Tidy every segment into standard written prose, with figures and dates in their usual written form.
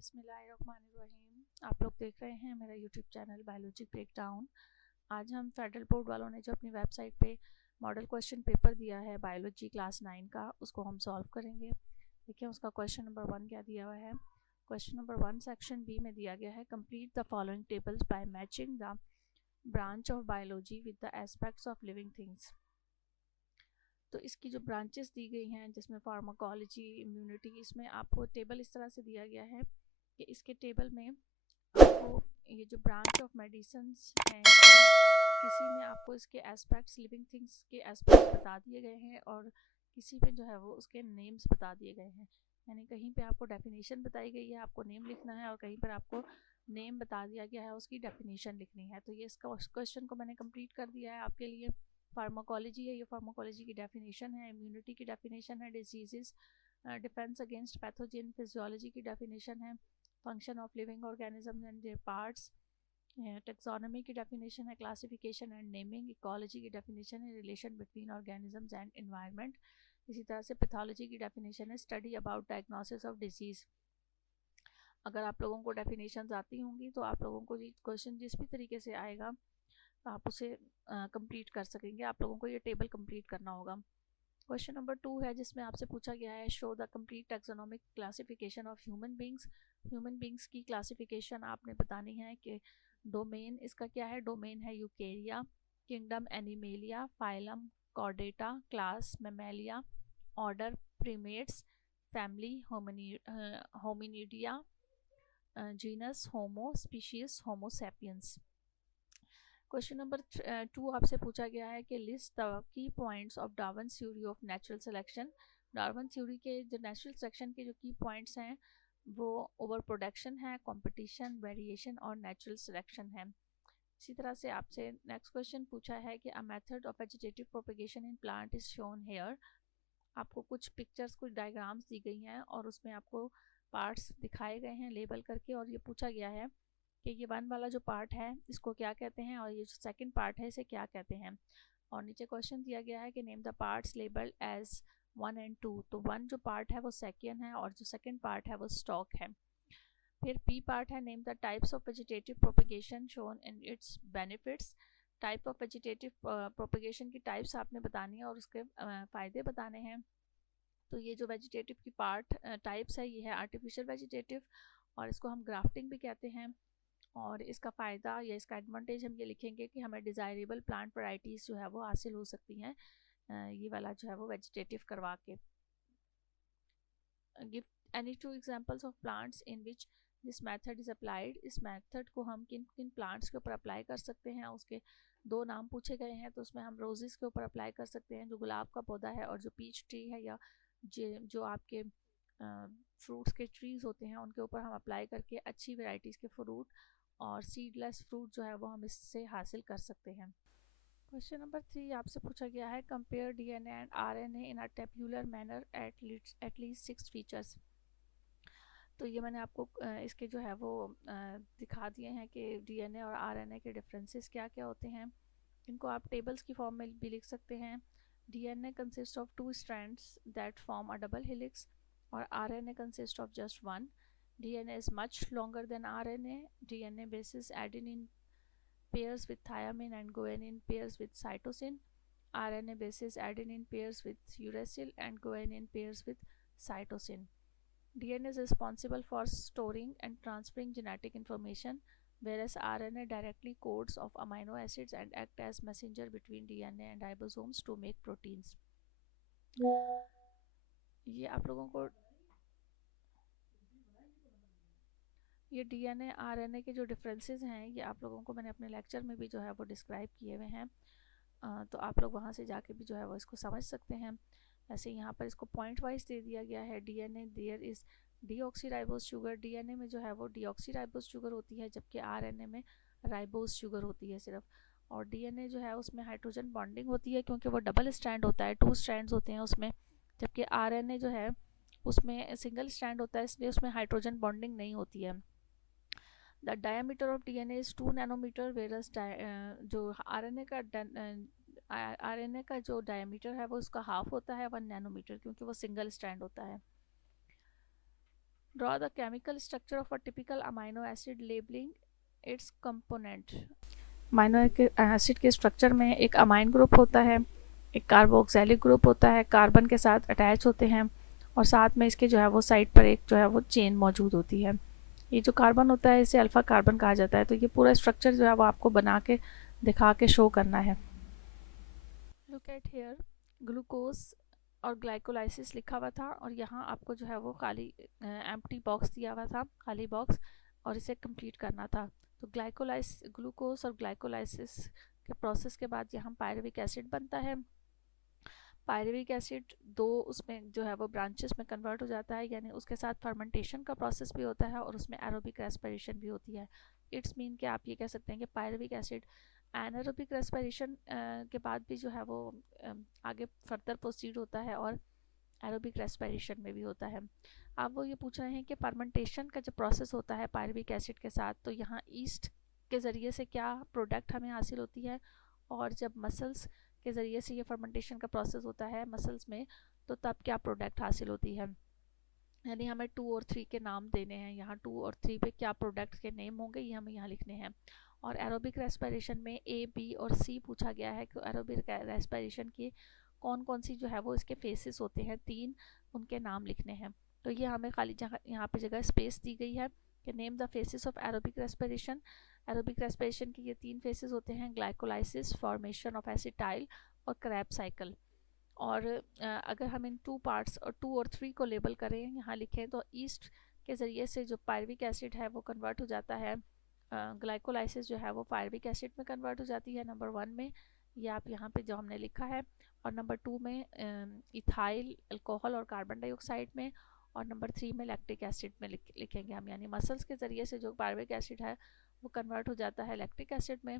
बिस्मिल्लाहिर्रहमानिर्रहीम। आप लोग देख रहे हैं मेरा यूट्यूब चैनल बायोलॉजी ब्रेकडाउन। आज हम फेडरल बोर्ड वालों ने जो अपनी वेबसाइट पे मॉडल क्वेश्चन पेपर दिया है बायोलॉजी क्लास 9 का, उसको हम सॉल्व करेंगे। देखिए उसका क्वेश्चन नंबर 1 क्या दिया हुआ है। क्वेश्चन नंबर 1 सेक्शन बी में दिया गया है, complete the following tables by matching the branch of biology with the aspects of living things. तो इसकी जो ब्रांचेस दी गई हैं जिसमें फार्माकोलॉजी, इम्यूनिटी, इसमें आपको टेबल इस तरह से दिया गया है कि इसके टेबल में आपको ये जो ब्रांच ऑफ मेडिसिन्स हैं किसी में आपको इसके एस्पेक्ट्स, लिविंग थिंग्स के एस्पेक्ट्स बता दिए गए हैं और किसी में जो है वो उसके नेम्स बता दिए गए हैं। यानी कहीं पे आपको डेफिनेशन बताई गई है, आपको नेम लिखना है, और कहीं पर आपको नेम बता दिया गया है, उसकी डेफिनेशन लिखनी है। तो ये इसका क्वेश्चन को मैंने कंप्लीट कर दिया है आपके लिए। फार्माकोलॉजी है, ये फार्माकोलॉजी की डेफिनेशन है। इम्यूनिटी की डेफिनेशन है। Diseases, defence against pathogen, physiology की डेफिनेशन है। Function of living organism and there parts, taxonomy की डेफिनेशन है। क्लासिफिकेशन एंड नेमिंग, इकोलॉजी की डेफिनेशन है। Relation between organisms and environment. इसी तरह से पैथोलॉजी की डेफिनेशन है, study about diagnosis of disease. अगर आप लोगों को डेफिनेशंस आती होंगी तो आप लोगों को ये क्वेश्चन जिस भी तरीके से आएगा तो आप उसे कंप्लीट कर सकेंगे। आप लोगों को ये टेबल कंप्लीट करना होगा। क्वेश्चन नंबर 2 है जिसमें आपसे पूछा गया है, show the complete taxonomic classification of human beings. Human beings की क्लासिफिकेशन आपने बतानी है कि डोमेन इसका क्या है। डोमेन है Eukarya, kingdom Animalia, phylum Chordata, class Mammalia, order Primates, family Hominidae, genus Homo, species Homo sapiens. Question number 2 आपसे पूछा गया है कि list the key points of Darwin theory of natural selection. Darwin theory के जो natural selection के जो की पॉइंट्स हैं वो ओवर प्रोडक्शन है, कंपटीशन, वेरिएशन और नेचुरल सिलेक्शन है। इसी तरह से आपसे नेक्स्ट क्वेश्चन पूछा है कि a method of vegetative propagation in plant is shown here. आपको कुछ पिक्चर्स, कुछ डायग्राम्स दी गई हैं और उसमें आपको पार्ट्स दिखाए गए हैं लेबल करके, और ये पूछा गया है कि ये 1 वाला जो पार्ट है इसको क्या कहते हैं और ये जो सेकंड पार्ट है इसे क्या कहते हैं। और नीचे क्वेश्चन दिया गया है कि name the parts labelled as 1 and 2। तो 1 जो पार्ट है वो सेकेंड है और जो सेकंड पार्ट है वो स्टॉक है। फिर पी पार्ट है, name the types of vegetative propagation shown in its benefits. Type of vegetative propagation की टाइप्स आपने बतानी है और उसके फ़ायदे बताने हैं। तो ये जो वेजिटेटिव की पार्ट टाइप्स है ये है आर्टिफिशियल वेजिटेटिव, और इसको हम ग्राफ्टिंग भी कहते हैं। और इसका फ़ायदा या इसका एडवांटेज हम ये लिखेंगे कि हमें डिज़ायरेबल प्लांट वैरायटीज़ जो है वो हासिल हो सकती हैं ये वाला जो है वो वेजिटेटिव करवा के। Give any 2 examples of plants in which this method is applied. इस मेथड को हम किन किन प्लांट्स के ऊपर अप्लाई कर सकते हैं, उसके 2 नाम पूछे गए हैं। तो उसमें हम रोजेस के ऊपर अप्लाई कर सकते हैं, जो गुलाब का पौधा है, और जो पीच ट्री है या जो आपके फ्रूट्स के ट्रीज़ होते हैं उनके ऊपर हम अप्लाई करके अच्छी वेराइटीज़ के फ्रूट और सीडलेस फ्रूट जो है वो हम इससे हासिल कर सकते हैं। क्वेश्चन नंबर 3 आपसे पूछा गया है, compare DNA and RNA in a tabular manner at least 6 features. तो ये मैंने आपको इसके जो है वो दिखा दिए हैं कि डीएनए और आरएनए के डिफरेंसेस क्या क्या होते हैं। इनको आप टेबल्स की फॉर्म में भी लिख सकते हैं। DNA consist of 2 strands that form a double helix, और RNA consist of just 1। DNA is much longer than RNA. DNA bases adenine pairs with thymine and guanine pairs with cytosine. RNA bases adenine pairs with uracil and guanine pairs with cytosine. DNA is responsible for storing and transferring genetic information, whereas RNA directly codes of amino acids and act as messenger between DNA and ribosomes to make proteins. ये आप लोगों को ये DNA RNA के जो differences हैं ये आप लोगों को मैंने अपने लेक्चर में भी जो है वो डिस्क्राइब किए हुए हैं। तो आप लोग वहाँ से जाके भी जो है वो इसको समझ सकते हैं। ऐसे यहाँ पर इसको पॉइंट वाइज दे दिया गया है। DNA there is deoxyribose sugar. DNA में जो है वो डीऑक्सीराइबोज शुगर होती है, जबकि आरएनए में राइबोज शुगर होती है सिर्फ। और डीएनए जो है उसमें हाइड्रोजन बॉन्डिंग होती है क्योंकि वो डबल स्ट्रैंड होता है, 2 स्ट्रैंड्स होते हैं उसमें, जबकि आरएनए जो है उसमें सिंगल स्ट्रैंड होता है, इसलिए उसमें हाइड्रोजन बॉन्डिंग नहीं होती है। The diameter of DNA is 2 nanometre, versus जो आरएनए का जो डायमीटर है वो उसका हाफ होता है 1 नैनोमीटर, क्योंकि वो सिंगल स्ट्रैंड होता है। Draw the chemical structure of a typical amino acid labelling it's component. Amino acid के स्ट्रक्चर में एक अमाइन ग्रुप होता है, एक कार्बोक्सिलिक ग्रुप होता है, कार्बन के साथ अटैच होते हैं, और साथ में इसके जो है वो साइड पर एक जो है वो चेन मौजूद होती है। ये जो कार्बन होता है इसे अल्फ़ा कार्बन कहा जाता है। तो ये पूरा स्ट्रक्चर जो है वो आपको बना के दिखा के शो करना है। लुक एट हेयर, ग्लूकोज और ग्लाइकोलाइसिस लिखा हुआ था, और यहाँ आपको जो है वो खाली एम्प्टी बॉक्स दिया हुआ था, खाली बॉक्स, और इसे कंप्लीट करना था। तो ग्लूकोज और ग्लाइकोलाइसिस के प्रोसेस के बाद यहाँ पायरुविक एसिड बनता है। पायरुविक एसिड दो उसमें जो है वो ब्रांचेस में कन्वर्ट हो जाता है, यानी उसके साथ फर्मेंटेशन का प्रोसेस भी होता है और उसमें एरोबिक रेस्पिरेशन भी होती है। इट्स मीन कि आप ये कह सकते हैं कि पायरुविक एसिड एनारोबिक रेस्पिरेशन के बाद भी जो है वो आगे फर्दर प्रोसीड होता है और एरोबिक रेस्पिरेशन में भी होता है। अब वो ये पूछ रहे हैं कि फर्मेंटेशन का जो प्रोसेस होता है पायरुविक एसिड के साथ, तो यहाँ ईस्ट के ज़रिए से क्या प्रोडक्ट हमें हासिल होती है, और जब मसल्स के ज़रिए से ये फर्मेंटेशन का प्रोसेस होता है मसल्स में, तो तब क्या प्रोडक्ट हासिल होती है। यानी हमें 2 और 3 के नाम देने हैं, यहाँ 2 और 3 पे क्या प्रोडक्ट के नेम होंगे ये हमें यहाँ लिखने हैं। और एरोबिक रेस्पिरेशन में ए, बी और सी पूछा गया है कि एरोबिक रेस्पिरेशन की कौन कौन सी जो है वो इसके फेसेस होते हैं, 3 उनके नाम लिखने हैं। तो ये हमें खाली जगह यहाँ पे जगह स्पेस दी गई है कि name the faces of aerobic respiration. Aerobic respiration के ये 3 फेसेस होते हैं, ग्लाइकोलाइसिस, फॉर्मेशन ऑफ एसिटाइल और क्रैब साइकिल। और अगर हम इन 2 पार्ट्स और 2 और 3 को लेबल करें, यहाँ लिखें, तो ईस्ट के ज़रिए से जो पायरुविक एसिड है वो कन्वर्ट हो जाता है, ग्लाइकोलाइसिस जो है वो पायरुविक एसिड में कन्वर्ट हो जाती है नंबर 1 में, ये आप यहाँ पे जो हमने लिखा है, और नंबर 2 में इथाइल अल्कोहल और कार्बन डाइऑक्साइड में, और नंबर 3 में लैक्टिक एसिड में लिखेंगे हम। यानी मसल्स के ज़रिए से जो पायरुविक एसिड है वो कन्वर्ट हो जाता है लैक्टिक एसिड में,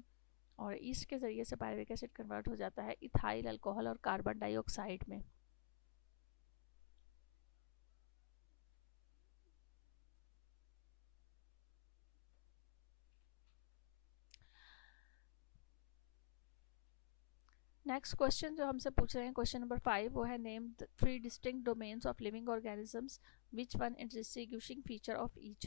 और ईस्ट के ज़रिए से पायरुविक एसिड कन्वर्ट हो जाता है इथाइल अल्कोहल और कार्बन डाइऑक्साइड में। नेक्स्ट क्वेश्चन जो हमसे पूछ रहे हैं, क्वेश्चन नंबर 5, वो है name 3 distinct domains of living organisms, which one is distinguishing feature of each.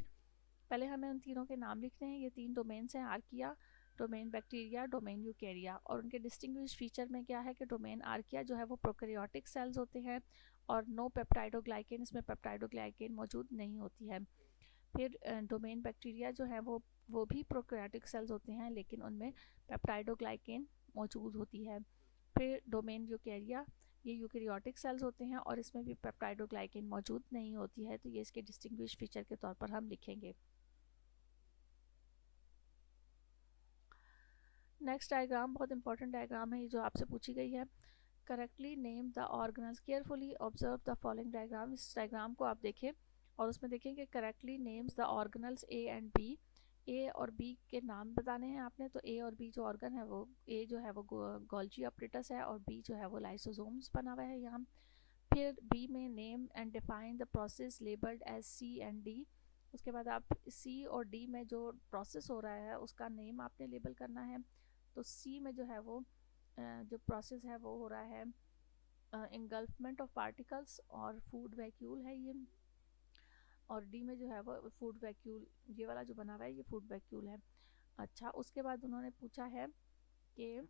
पहले हमें उन तीनों के नाम लिखने हैं। ये 3 डोमेन्स हैं, archaea, domain bacteria, domain Eukarya. और उनके डिस्टिंग्विश फीचर में क्या है कि डोमेन आर्किया जो है वो प्रोकैरियोटिक सेल्स होते हैं, और नो पेप्टाइडोग्लाइकेन, इसमें पेप्टाइडोग्लाइकेन मौजूद नहीं होती है। फिर डोमेन बैक्टीरिया जो है वो भी प्रोकैरियोटिक सेल्स होते हैं, लेकिन उनमें पेप्टाइडोग्लाइकेन मौजूद होती है। फिर डोमेन यूकेरिया, ये यूकेरियोटिक सेल्स होते हैं और इसमें भी पेप्टाइडोग्लाइकेन मौजूद नहीं होती है, तो ये इसके डिस्टिंग्विश फीचर के तौर पर हम लिखेंगे। नेक्स्ट डायग्राम बहुत इंपॉर्टेंट डायग्राम है, ये जो आपसे पूछी गई है। Correctly name the organelles, carefully observe the following diagram. इस डायग्राम को आप देखें और उसमें देखें कि correctly names the organelles A and B. A और बी के नाम बताने हैं आपने। तो ए और बी जो ऑर्गन है, वो ए जो है वो गोल्जी ऑपरेटस है, और बी जो है वो लाइसोसोम्स बना हुआ है यहाँ। फिर बी में name and define the process labelled as C and D. उसके बाद आप सी और डी में जो प्रोसेस हो रहा है उसका नेम आपने लेबल करना है। तो सी में जो है वो जो प्रोसेस है वो हो रहा है इंगल्फमेंट ऑफ पार्टिकल्स और फूड वैक्यूल है ये। और डी में जो है वो फूड वैक्यूल, ये वाला जो बना हुआ है ये फूड वैक्यूल है। अच्छा, उसके बाद उन्होंने पूछा है कि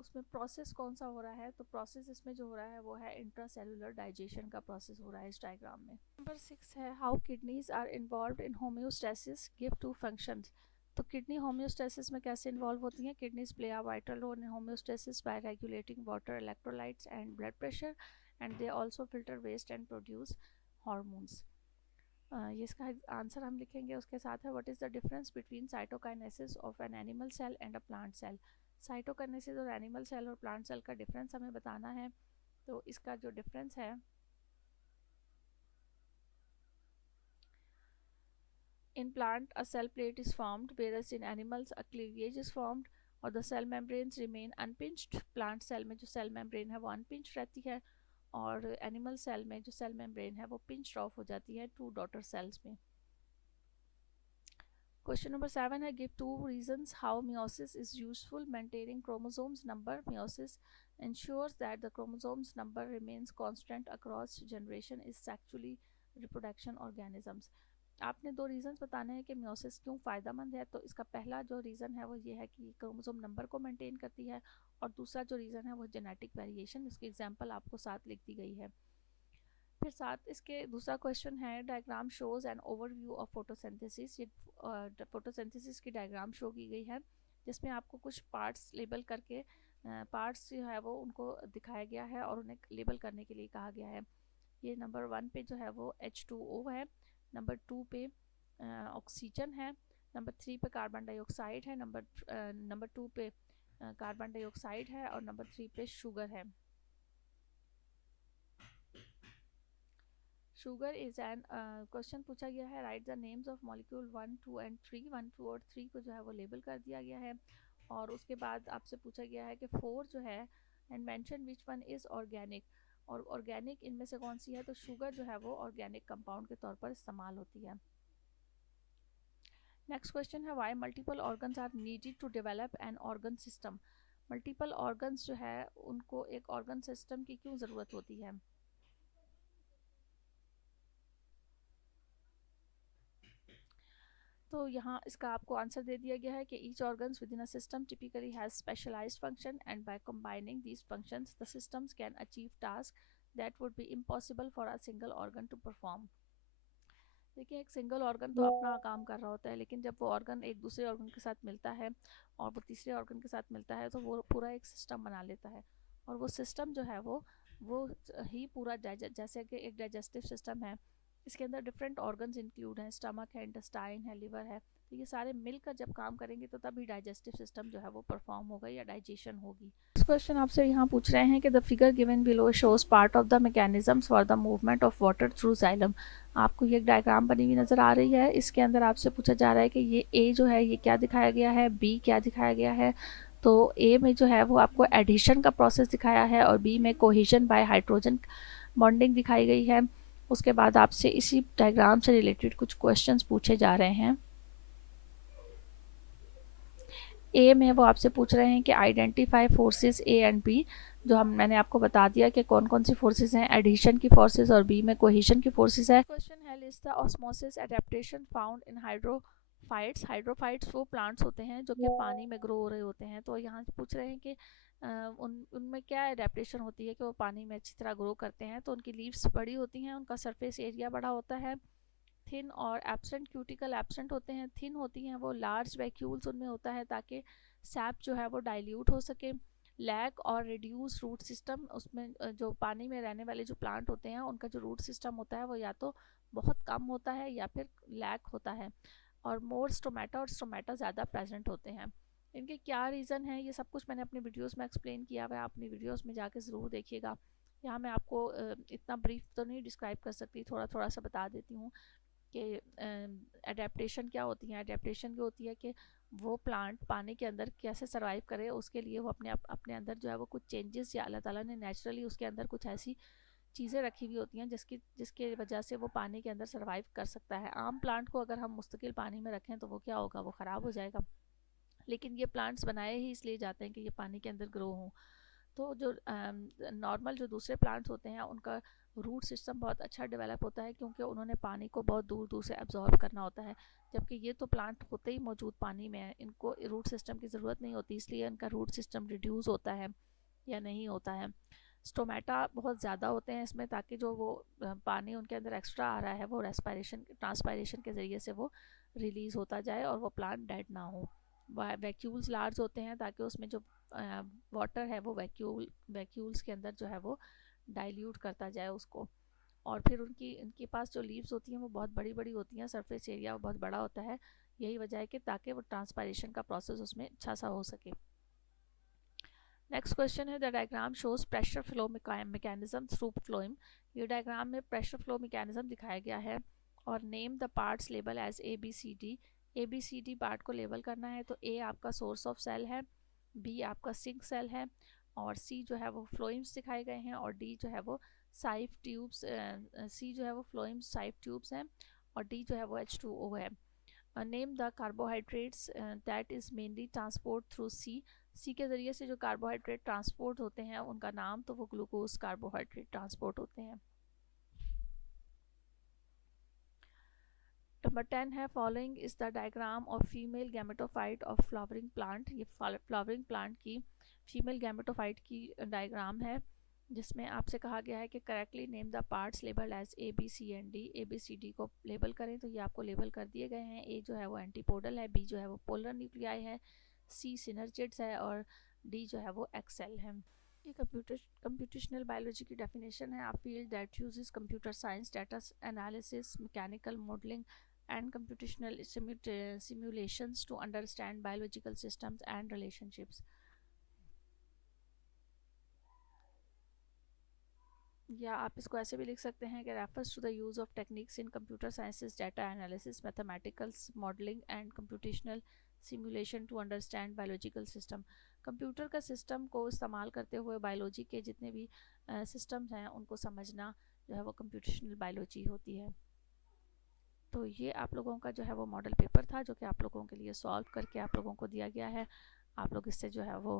उसमें प्रोसेस कौन सा हो रहा है। तो प्रोसेस इसमें जो हो रहा है वो है इंट्रासेलुलर डाइजेशन का प्रोसेस हो रहा है इस डायग्राम में। नंबर 6 है how kidneys are involved in homeostasis, give 2 functions. तो किडनी होम्योस्टेसिस में कैसे इन्वॉल्व होती हैं। Kidneys play a vital role in homeostasis by regulating water electrolytes and blood pressure, and they also filter waste and produce hormones. ये इसका answer हम लिखेंगे। उसके साथ है what is the difference between cytokinesis of an animal cell and a plant cell. Cytokinesis और animal cell और plant cell का डिफरेंस हमें बताना है। तो इसका जो डिफरेंस है, in plant a cell plate is formed, whereas in animals a cleavage is formed, और the cell membranes remain unpinched. Plant cell में जो सेल मेम्ब्रेन है वो अनपिंच्ड रहती है, और एनिमल सेल में जो सेल मेम्ब्रेन है वो पिंच्ड ऑफ हो जाती है 2 डॉटर सेल्स में। क्वेश्चन नंबर 7 है give 2 reasons how meiosis is useful maintaining chromosomes number. Meiosis ensures that the chromosomes number remains constant across generation is sexually reproduction organisms। आपने दो reasons बताने हैं कि म्योसिस क्यों फ़ायदेमंद है। तो इसका पहला जो रीज़न है वो ये है कि क्रोमोसोम नंबर को मेंटेन करती है, और दूसरा जो रीज़न है वो जेनेटिक वेरिएशन। इसकी एग्जांपल आपको साथ लिख दी गई है। फिर साथ इसके दूसरा क्वेश्चन है, diagram shows an overview of photosynthesis. ये फोटोसिंथेसिस की डायग्राम शो की गई है, जिसमें आपको कुछ पार्ट्स लेबल करके पार्ट्स जो है वो उनको दिखाया गया है और उन्हें लेबल करने के लिए कहा गया है। ये नंबर 1 पे जो है वो H2O है, नंबर 2 पे ऑक्सीजन है, नंबर 3 पे कार्बन डाइऑक्साइड है, नंबर 2 पे कार्बन डाइऑक्साइड है, और नंबर 3 पे शुगर है। शुगर इज एन क्वेश्चन पूछा गया है, right the names of molecule 1, 2 and 3। 1, 2 और 3 को जो है वो लेबल कर दिया गया है। और उसके बाद आपसे पूछा गया है कि 4 जो है, and mention which one is organic. और ऑर्गेनिक इनमें से कौन सी है, तो शुगर जो है वो ऑर्गेनिक कंपाउंड के तौर पर इस्तेमाल होती है। नेक्स्ट क्वेश्चन है, why multiple organs are needed to develop an organ system. Multiple organs जो है उनको एक ऑर्गन सिस्टम की क्यों ज़रूरत होती है। तो यहाँ इसका आपको आंसर दे दिया गया है कि each organs within a system typically has specialised function, and by combining these functions the systems can achieve task that would be impossible for a single organ to perform. देखिए, एक single organ तो अपना काम कर रहा होता है, लेकिन जब वो ऑर्गन एक दूसरे ऑर्गन के साथ मिलता है और वो तीसरे ऑर्गन के साथ मिलता है, तो वो पूरा एक सिस्टम बना लेता है। और वो सिस्टम जो है वो ही पूरा जैसे कि एक डाइजेस्टिव सिस्टम है, इसके अंदर डिफरेंट ऑर्गन्स इंक्लूड हैं, स्टमक है, इंटेस्टाइन है, लिवर है। तो ये सारे मिलकर जब काम करेंगे तो तभी डाइजेस्टिव सिस्टम जो है वो परफॉर्म होगा या डाइजेशन होगी। नेक्स्ट क्वेश्चन आपसे यहाँ पूछ रहे हैं कि the figure given below shows part of the mechanisms for the movement of water through xylem. आपको ये एक डायग्राम बनी हुई नज़र आ रही है। इसके अंदर आपसे पूछा जा रहा है कि ये ए जो है ये क्या दिखाया गया है, बी क्या दिखाया गया है। तो ए में जो है वो आपको एडिशन का प्रोसेस दिखाया है, और बी में कोहेजन बाय हाइड्रोजन बॉन्डिंग दिखाई गई है। उसके बाद आपसे इसी डायग्राम से रिलेटेड कुछ क्वेश्चंस पूछे जा रहे हैं। ए में वो आपसे पूछ रहे हैं कि identify forces A and B. जो मैंने आपको बता दिया कि कौन कौन सी फोर्सेस हैं, एडिशन की फोर्सेस, और बी में कोहेजन की फोर्सेस है। क्वेश्चन है, list the osmosis adaptation found in hydrophytes. Hydrophytes वो प्लांट्स होते हैं जो कि पानी में ग्रो हो रहे होते हैं। तो यहाँ पूछ रहे हैं कि उनमें क्या एडेप्टेशन होती है कि वो पानी में अच्छी तरह ग्रो करते हैं। तो उनकी लीव्स बड़ी होती हैं, उनका सरफेस एरिया बड़ा होता है। थिन और एब्सेंट क्यूटिकल एब्सेंट होते हैं। थिन होती हैं वो, लार्ज वैक्यूल्स उनमें होता है ताकि सैप जो है वो डाइल्यूट हो सके। लैक और रिड्यूस रूट सिस्टम, उसमें जो पानी में रहने वाले जो प्लांट होते हैं उनका जो रूट सिस्टम होता है वो या तो बहुत कम होता है या फिर लैक होता है। और मोर स्टोमेटा, और स्टोमेटा ज़्यादा प्रेजेंट होते हैं। इनके क्या रीज़न है, ये सब कुछ मैंने अपनी वीडियोस में एक्सप्लेन किया हुआ है, अपनी वीडियोस में जाके ज़रूर देखिएगा। यहाँ मैं आपको इतना ब्रीफ तो नहीं डिस्क्राइब कर सकती, थोड़ा थोड़ा सा बता देती हूँ कि एडेप्टेशन क्या होती है। एडेप्टेशन क्या होती है कि वो प्लांट पानी के अंदर कैसे सरवाइव करे, उसके लिए वो अपने अंदर जो है वो कुछ चेंजेस, या अल्लाह ताला ने नेचुरली उसके अंदर कुछ ऐसी चीज़ें रखी हुई होती हैं जिसके वजह से वो पानी के अंदर सरवाइव कर सकता है। आम प्लांट को अगर हम मुस्तकिल पानी में रखें तो वो क्या होगा, वो ख़राब हो जाएगा। लेकिन ये प्लांट्स बनाए ही इसलिए जाते हैं कि ये पानी के अंदर ग्रो हों। तो जो नॉर्मल जो दूसरे प्लांट्स होते हैं उनका रूट सिस्टम बहुत अच्छा डेवलप होता है, क्योंकि उन्होंने पानी को बहुत दूर दूर से एब्जॉर्ब करना होता है। जबकि ये तो प्लांट होते ही मौजूद पानी में है, इनको रूट सिस्टम की ज़रूरत नहीं होती, इसलिए इनका रूट सिस्टम रिड्यूस होता है या नहीं होता है। स्टोमेटा बहुत ज़्यादा होते हैं इसमें, ताकि जो वो पानी उनके अंदर एक्स्ट्रा आ रहा है वो रेस्पायरेशन ट्रांसपायरेशन के ज़रिए से वो रिलीज़ होता जाए और वो प्लांट डेड ना हो। वैक्यूल्स लार्ज होते हैं ताकि उसमें जो वाटर है वो वैक्यूल्स के अंदर जो है वो डाइल्यूट करता जाए उसको। और फिर उनके पास जो लीव्स होती हैं वो बहुत बड़ी बड़ी होती हैं, सरफेस एरिया बहुत बड़ा होता है। यही वजह है कि ताकि वो ट्रांसपायरेशन का प्रोसेस उसमें अच्छा सा हो सके। नेक्स्ट क्वेश्चन है, the diagram shows pressure flow mechanism through phloem. ये डायग्राम में प्रेशर फ्लो मैकेनिज्म दिखाया गया है। और name the parts label as ABCD। ABCD part को लेबल करना है। तो A आपका सोर्स ऑफ सेल है, B आपका सिंक सेल है, और C जो है वो फ्लोइम्स दिखाए गए हैं, और D जो है वो साइफ ट्यूब्स, C जो है वो फ्लोइम्स साइफ ट्यूब्स हैं, और D जो है वो H2O है। Name the carbohydrates that is mainly transport through C। सी के ज़रिए से जो कार्बोहाइड्रेट ट्रांसपोर्ट होते हैं उनका नाम, तो वो ग्लूकोज कार्बोहाइड्रेट ट्रांसपोर्ट होते हैं। नंबर 10 है, following is the diagram of female gametophyte of flowering plant. ये फ्लावरिंग प्लांट की फीमेल गैमेटोफाइट की डायग्राम है, जिसमें आपसे कहा गया है कि correctly name the parts label as A B C and D. A B C D को लेबल करें, तो ये आपको लेबल कर दिए गए हैं। ए जो है वो एंटीपोडल है, बी जो है वो पोलर न्यूक्लियाई है, सी सिनर्जिड्स है और डी जो है वो एक्सेल है। ये कंप्यूटेशनल बायोलॉजी की डेफिनेशन है। आप field that uses computer science, data analysis, mechanical modelling and computational simulations to understand biological systems and relationships. या आप इसको ऐसे भी लिख सकते हैं कि refers to the use of techniques in computer sciences, data analysis, mathematicals modelling and computational simulation to understand biological system. Computer का सिस्टम को इस्तेमाल करते हुए बायोलॉजी के जितने भी सिस्टम्स हैं उनको समझना जो है वो कंप्यूटेशनल बायोलॉजी होती है। तो ये आप लोगों का जो है वो मॉडल पेपर था, जो कि आप लोगों के लिए सॉल्व करके आप लोगों को दिया गया है। आप लोग इससे जो है वो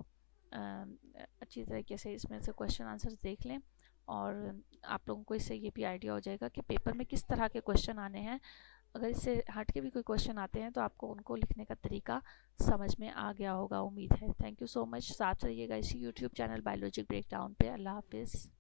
अच्छी तरीके से इसमें से क्वेश्चन आंसर्स देख लें, और आप लोगों को इससे ये भी आइडिया हो जाएगा कि पेपर में किस तरह के क्वेश्चन आने हैं। अगर इससे हट के भी कोई क्वेश्चन आते हैं तो आपको उनको लिखने का तरीका समझ में आ गया होगा, उम्मीद है। Thank you so much. साथ रहिएगा इसी यूट्यूब चैनल बायोलॉजी ब्रेकडाउन पे। अल्लाह हाफिज़।